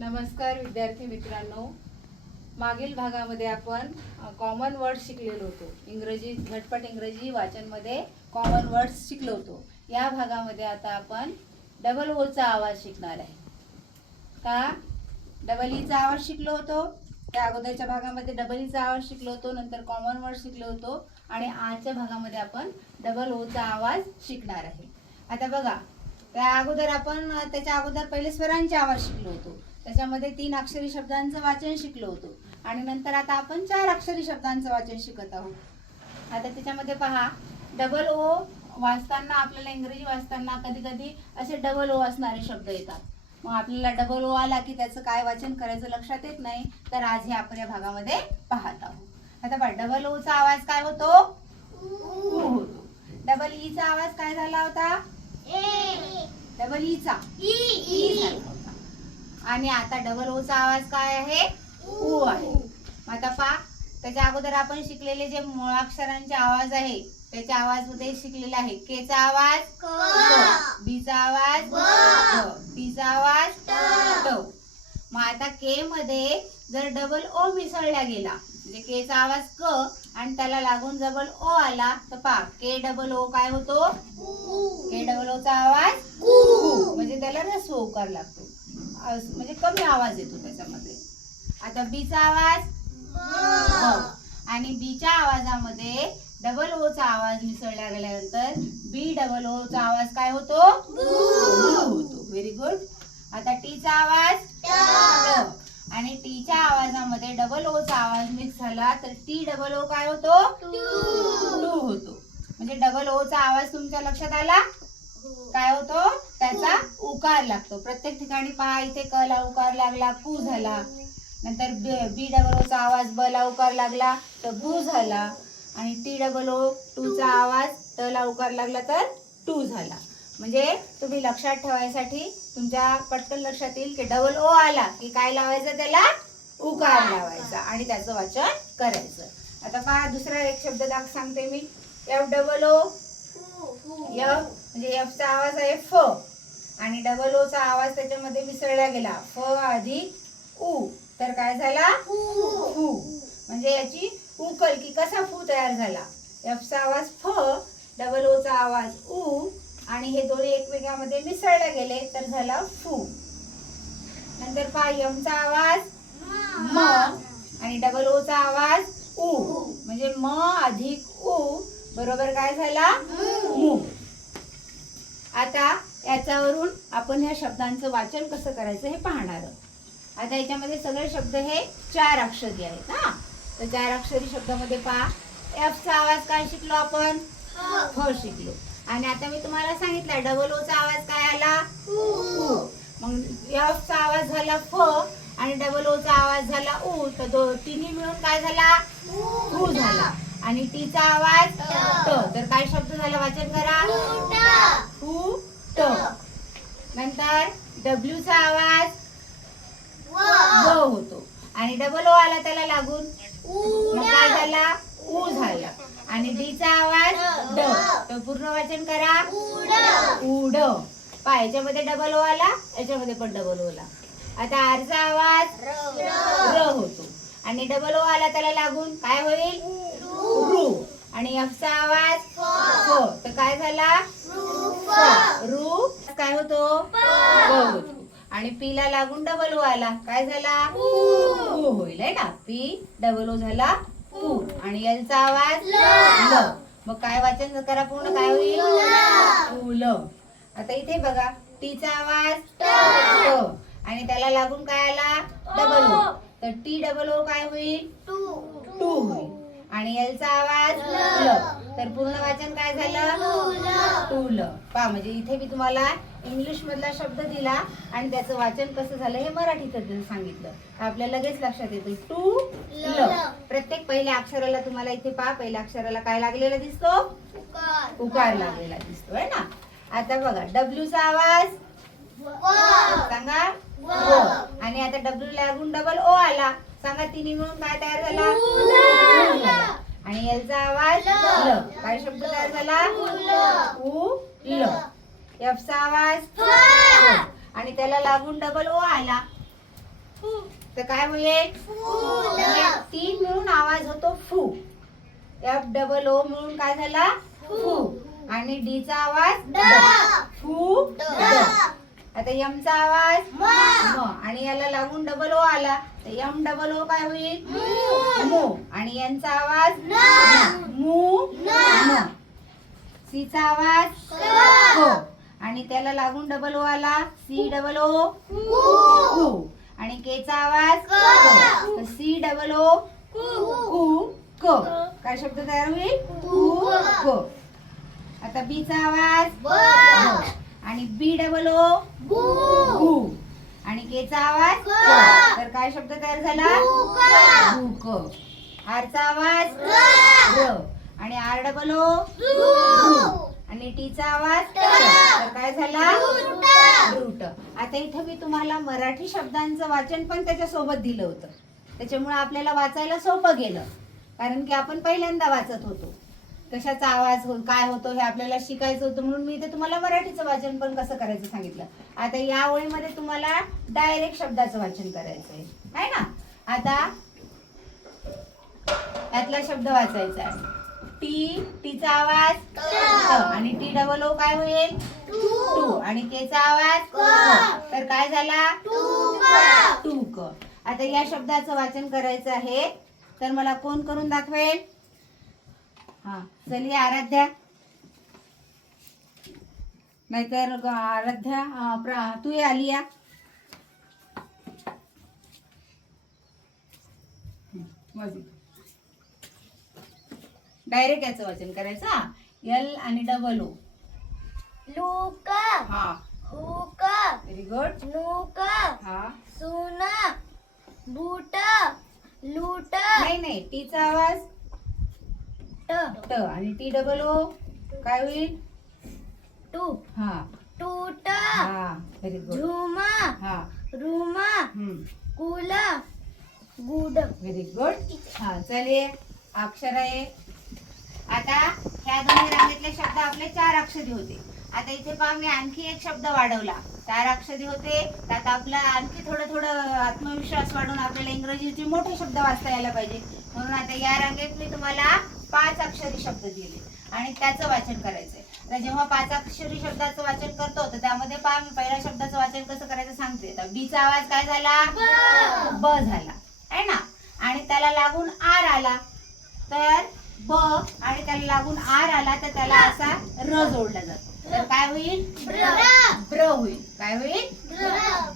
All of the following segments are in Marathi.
नमस्कार विद्यार्थी मित्रांनो. मागील भागामध्ये आपण कॉमन वर्ड्स शिकलेलो होतो. इंग्रजी झटपट इंग्रजी वाचनमध्ये कॉमन वर्ड्स शिकलो होतो. या भागामध्ये आता आपण डबल ओचा आवाज शिकणार आहे. का? डबल ईचा e आवाज शिकलो होतो. त्या अगोदरच्या भागामध्ये डबल ईचा e आवाज शिकलो होतो. नंतर कॉमन वर्ड शिकलो होतो. आणि आजच्या भागामध्ये आपण डबल ओचा आवाज शिकणार आहे. आता बघा त्या अगोदर आपण त्याच्या अगोदर पहिले स्वरांचे आवाज शिकलो होतो. त्याच्यामध्ये तीन अक्षरी शब्दांचं वाचन शिकलो होतो. आणि नंतर आता आपण चार अक्षरी शब्दांचं वाचन शिकत आहोत. आता त्याच्यामध्ये पहा डबल ओ वाचताना आपल्याला इंग्रजी वाचताना कधी कधी असे डबल ओ असणारे शब्द येतात. मग आपल्याला डबल ओ आला की त्याचं काय वाचन करायचं लक्षात येत नाही तर आज हे आपण या भागामध्ये पाहत आहोत. आता पहा डबल ओचा आवाज काय होतो? होतो. डबल ईचा आवाज काय झाला होता? डबल ईचा ई. झाला. होता आणि आता डबल ओचा आवाज काय आहे? ऊ आहे. मग आता पा त्याच्या अगोदर आपण शिकलेले जे मुळाक्षरांचे आवाज आहे त्याच्या आवाजमध्ये शिकलेला आहे. केचा आवाज? क. बीचा आवाज? ब. टीचा आवाज? ट. मग आता के मध्ये जर डबल ओ मिसळला गेला म्हणजे केचा आवाज क आणि त्याला लागून डबल ओ आला तर पा के डबल ओ काय होतो? के डबल ओचा आवाज? कू. म्हणजे त्याला रस्व उकार लागतो. म्हणजे कमी आवाज येतो त्याच्यामध्ये. आता बीचा आवाज? ब. आणि बीच्या आवाजामध्ये डबल ओचा आवाज मिसळला गेल्यानंतर बी डबल ओचा आवाज काय होतो? होतो. व्हेरी गुड आता टीचा आवाज? ट. आणि टीच्या आवाजामध्ये डबल ओचा आवाज मिक्स झाला तर टी डबल ओ काय होतो? टू. होतो. म्हणजे डबल ओचा आवाज तुमच्या लक्षात आला? काय होतो? त्याचा उकार लागतो. प्रत्येक ठिकाणी पहा इथे क ला उकार लागला कू झाला. नंतर बी डबल ओचा आवाज ब ला उकार लागला तर भू झाला. आणि टी डबल ओ टूचा आवाज ट ला उकार लागला तर टू झाला. म्हणजे तुम्ही लक्षात ठेवायसाठी तुमच्या पटकन लक्षात येईल की डबल ओ आला की काय लावायचं? त्याला उकार लावायचा आणि त्याचं वाचन करायचं. आता पहा दुसरा एक शब्द दाख सांगते मी. एफ डबल ओ एफ म्हणजे एफचा आवाज आहे फ आणि डबल ओचा आवाज त्याच्यामध्ये मिसळला गेला. फ अधिक उ. तर काय झाला? फू म्हणजे याची उकल की कसा फू तयार झाला? एफचा आवाज फ डबल ओचा आवाज उ आणि हे दोन्ही एकमेकांमध्ये मिसळले गेले तर झाला फू. नंतर पहा यमचा आवाज म आणि डबल ओचा आवाज उ. म्हणजे म अधिक उ. बरोबर काय झाला? मू. आता याच्यावरून आपण ह्या शब्दांचं वाचन कसं करायचं हे पाहणार आहोत. आता याच्यामध्ये सगळे शब्द हे चार अक्षरी आहेत हा? तर चार अक्षरी शब्दामध्ये पहा. एफचा आवाज काय शिकलो आपण? फ. शिकलो. आणि आता मी तुम्हाला सांगितलं डबल ओचा आवाज काय आला? मग एफचा आवाज झाला फ आणि डबल ओचा आवाज झाला उ. तर दो तिन्ही मिळून काय झाला? उ. झाला. आणि टीचा आवाज तर काय शब्द झाला? वाचन करा. हू नंतर डब्ल्यू चा आवाज ब होतो. आणि डबल ओ आला त्याला लागून मग काय झाला? ऊ झाला. आणि डी चा आवाज ड. तर पूर्ण वाचन करा. उड पा याच्यामध्ये डबल ओ आला याच्यामध्ये पण डबल ओ आला. आता आर चा आवाज र. होतो. आणि डबल ओ आला त्याला लागून काय होईल? रू. आणि एफ चा आवाज फ. तर काय झाला? रू काय होतो? आणि पी ला लागून डबल ओ आला. काय झाला? होईल आहे ना? पी डबल ओ झाला पू. आणि एल चा आवाज ल. मग काय वाचन करा पूर्ण? काय होईल? आता इथे बघा. टीचा आवाज ट आणि त्याला लागून काय आला? डबल ओ तर टी डबल ओ काय होईल? टू होईल. आणि एल चा आवाज ल. तर पूर्ण वाचन काय झालं? टू ल पहा म्हणजे इथे मी तुम्हाला इंग्लिश मधला शब्द दिला आणि त्याचं वाचन कसं झालं हे मराठीत सांगितलं. तर आपल्याला लगेच लक्षात येतं. टू ल. प्रत्येक पहिल्या अक्षराला तुम्हाला इथे पहा पहिल्या अक्षराला काय लागलेला दिसतो? उकार. लागलेला दिसतो आहे ना? आता बघा डब्ल्यू चा आवाज? सांगा. आणि आता डब्ल्यू लागून डबल ओ आला. सांगा तिन्ही मिळून काय तयार झाला. आणि एल चा आवाज ल. काय शब्द तयार झाला? उ ल. आवाज फ. आणि त्याला लागून डबल ओ आला. तर काय होईल म्हणजे तीन मिळून आवाज होतो फू. एफ डबल ओ मिळून काय झाला? फू. आणि डी चा आवाज ड. फू ड. आता यम चा आवाज म. आणि याला लागून डबल ओ आला. तर यम डबल ओ काय होईल? मो. आणि यांचा आवाज मू. म. सी चा आवाज को. आणि त्याला लागून डबल ओ आला. सी डबल ओ कू. आणि के चा आवाज सी डबल ओ कू. क. काय शब्द तयार होईल? कू. क. आता बी चा आवाज ब. आणि बी डबल ओ गु. आणि के चा आवाज. तर काय शब्द तयार झाला? भूक आर चा आवाज र आणि आर डबल ओ आणि टी चा आवाज. तर काय झाला? रूट. आता इथं मी तुम्हाला मराठी शब्दांचं वाचन पण त्याच्या सोबत दिलं होतं. त्याच्यामुळे आपल्याला वाचायला सोपं गेलं. कारण की आपण पहिल्यांदा वाचत होतो. कशाचा आवाज हो काय होतो हे आपल्याला शिकायचं होतं म्हणून मी इथे तुम्हाला मराठीचं वाचन पण कसं करायचं सांगितलं. आता या ओळीमध्ये तुम्हाला डायरेक्ट शब्दाचं वाचन करायचं आहे. है ना? आता यातला शब्द वाचायचा आहे. टी टीचा आवाज ट आणि टी डबल ओ काय होईल? टू. आणि केचा आवाज क. तर काय झाला? टूक आता या शब्दाचं वाचन करायचं आहे. तर मला कोण करून दाखवेल? हा. चलिए आराध्या. नाहीतर आराध्या प्रा- तू ये आलिया. डायरेक्ट याचं वाचन करायचं एल आणि डबल ओ लूक. हा. हुक. व्हेरी गुड नूक हा. सुन. बूट. लूट. नाही नाही. टीचा आवाज. ट. ट. आणि टी डबल ओ. काय होईल? टू. हा. टूट हा. Very good zoom. हा. Room. Hmm. Cool. Good. Very good हा चलिए अक्षर आहे. आता ह्या दोन्ही रांगेतले शब्द आपले चार अक्षरी होते. आता इथे पहा मी आणखी एक शब्द वाढवला. चार अक्षरी होते. त्यात आपला आणखी थोडं थोडं आत्मविश्वास वाढून आपल्याला इंग्रजीचे मोठे शब्द वाचता यायला पाहिजे. म्हणून आता या रांगेत मी तुम्हाला पाच अक्षरी शब्द दिले. आणि त्याचं वाचन करायचंय. तर जेव्हा पाच अक्षरी शब्दाचं वाचन करतो तर त्यामध्ये पहिल्या शब्दाचं वाचन कसं करायचं सांगते. तर बीचा आवाज काय झाला? ब. झाला. आहे ना? आणि त्याला लागून आर आला. तर ब आणि त्याला लागून आर आला तर त्याला असा र जोडला जातो. तर काय होईल? ब्र. होईल. काय होईल?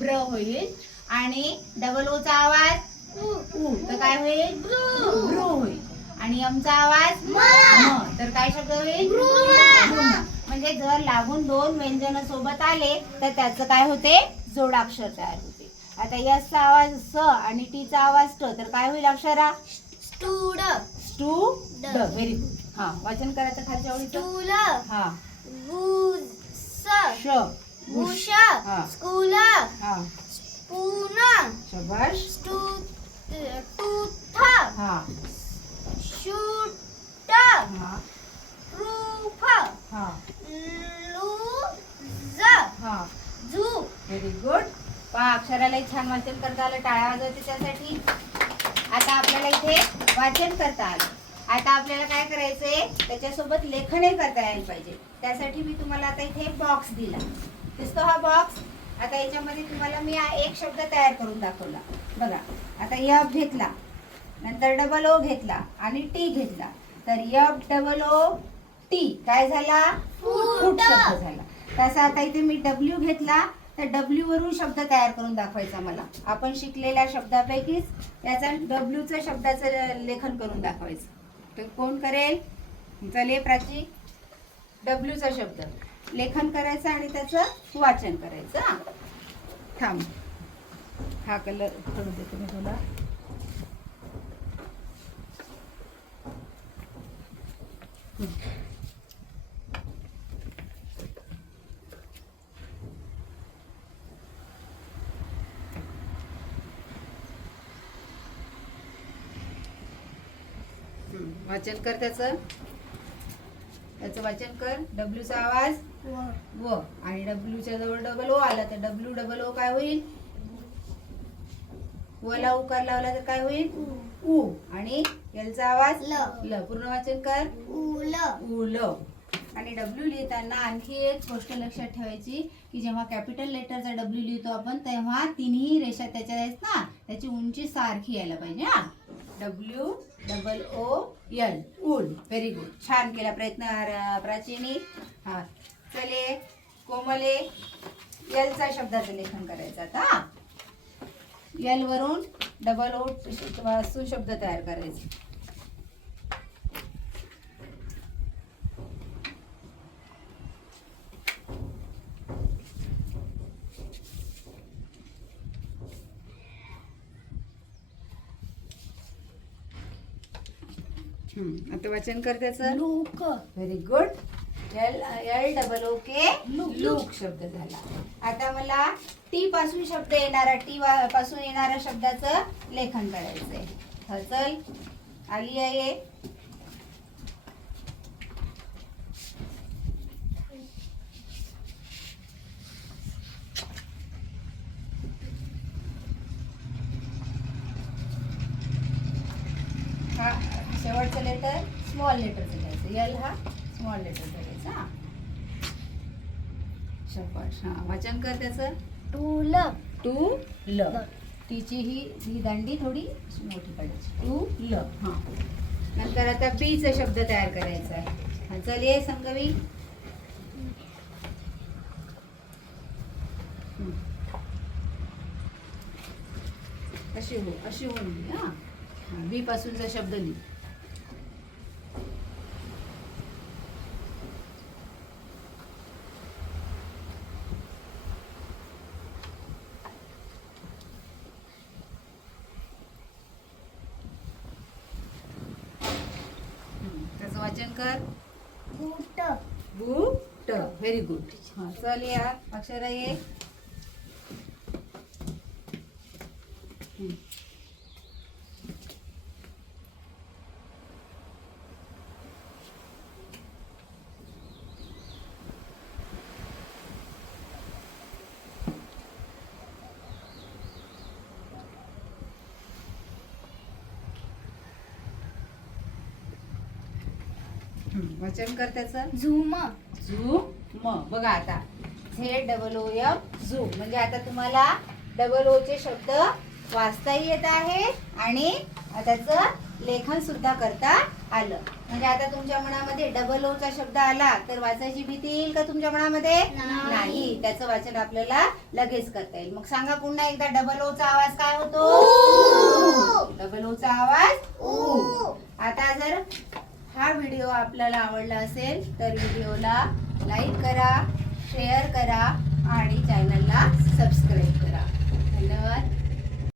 ब्र. होईल. आणि डबल ओ चा आवाज? उ. तर काय होईल? ब्रू होईल. आणि यमचा आवाज म. तर काय शब्द होईल. म्हणजे जर लागून दोन व्यंजन सोबत आले तर त्याचं काय होते? जोडाक्षर तयार होते. आता यसचा आवाज स आणि टीचा आवाज ट तर काय होईल Akshara? Stood stood. Very good हा वाचन करायचं खालच्या ओळीचं. स्टूल हा. गुस श. बुश हा. स्कूल हा. स्पून. शबाश. स्टू टूथ हा. शूट हा प्रूफ हा लूज हा झू व्हेरी गुड पहा अक्षरालाही छान वाचन करता आलं टाळ्या वाजवते त्यासाठी. आता आपल्याला इथे वाचन करता आलं. आता आपल्याला काय करायचंय त्याच्यासोबत लेखनही करता यायला पाहिजे. त्यासाठी मी तुम्हाला आता इथे बॉक्स दिला. दिसतो हा बॉक्स आता याच्यामध्ये तुम्हाला मी हा एक शब्द तयार करून दाखवला. बघा आता यफ घेतला. नंतर डबल ओ घेतला आणि टी घेतला. तर यफ डबल ओ टी काय झाला? फूट. शब्द झाला. तसा आता इथे मी डब्ल्यू घेतला. तर डब्ल्यू वरून शब्द तयार करून दाखवायचा मला. आपण शिकलेल्या शब्दापैकीच याचा डब्ल्यूचं शब्दाचं लेखन करून दाखवायचं. तर कोण करेल? चले प्राची डब्ल्यूचा शब्द. लेखन करायचं आणि त्याचं वाचन करायचं. थांब. हा कलर करू देते मी तुला. वाचन कर त्याचं. त्याचं वाचन कर. डब्ल्यूचा आवाज. व. आणि डब्ल्यूच्या जवळ डबल ओ आला तर डब्ल्यू डबल ओ काय होईल? वला उकार लावला तर काय होईल? उ. आणि एलचा आवाज? ल. ल. पूर्ण वाचन कर. उल उल आणि डब्ल्यू लिहिताना आणखी एक गोष्ट लक्षात ठेवायची की जेव्हा कॅपिटल लेटरचा डब्ल्यू लिहितो आपण तेव्हा तिन्ही रेषा त्याच्या आहेत ना? त्याची उंची सारखी यायला पाहिजे हा. डब्ल्यू डबल ओ एल उल व्हेरी गुड छान केला प्रयत्न प्राचीनी. हा. चले. कोमले. एलचा शब्दाचं लेखन करायचं आता हा. वरून डबल ओ वास्तू शब्द तयार करायचे. हम्म, आता वाचन कर त्याचं. Look. Very good L L double O K look शब्द झाला. आता मला टी पासून शब्द येणारा टी पासून येणाऱ्या शब्दाचं लेखन करायचंय. हसल आली आहे. हा शेवटचं लेटर स्मॉल लेटर घ्यायचं एल हा स्मॉल लेटर हा शबाश हा वाचन कर त्याचं. टूल टू ल टीची ही ही दांडी थोडी मोठी काढायची टू ल हा. नंतर आता बीचा शब्द तयार करायचा आहे. हा चल ये संगवी. अशी हो अशी होऊन हा. बी पासूनचा शब्द लिही हम्म, वाचन कर बूट बूट व्हेरी गुड हा चल या अक्षरा ये हम्म. वाचन कर त्याचं झूम. बघा आता. Z double O M zoo म्हणजे आता तुम्हाला डबल ओ चे शब्द वाचताही येत आहे आणि त्याचं लेखन सुद्धा करता आलं. म्हणजे आता तुमच्या मनामध्ये डबल ओ चा शब्द आला तर वाचायची भीती येईल का तुमच्या मनामध्ये? नाही. नाही. त्याचं वाचन आपल्याला लगेच करता येईल. मग सांगा पुन्हा एकदा डबल ओ चा आवाज काय होतो? डबल ओ चा आवाज ऊ. आता जर हा व्हिडिओ आपल्याला आवडला असेल तर व्हिडिओला लाईक करा शेअर करा आणि चॅनलला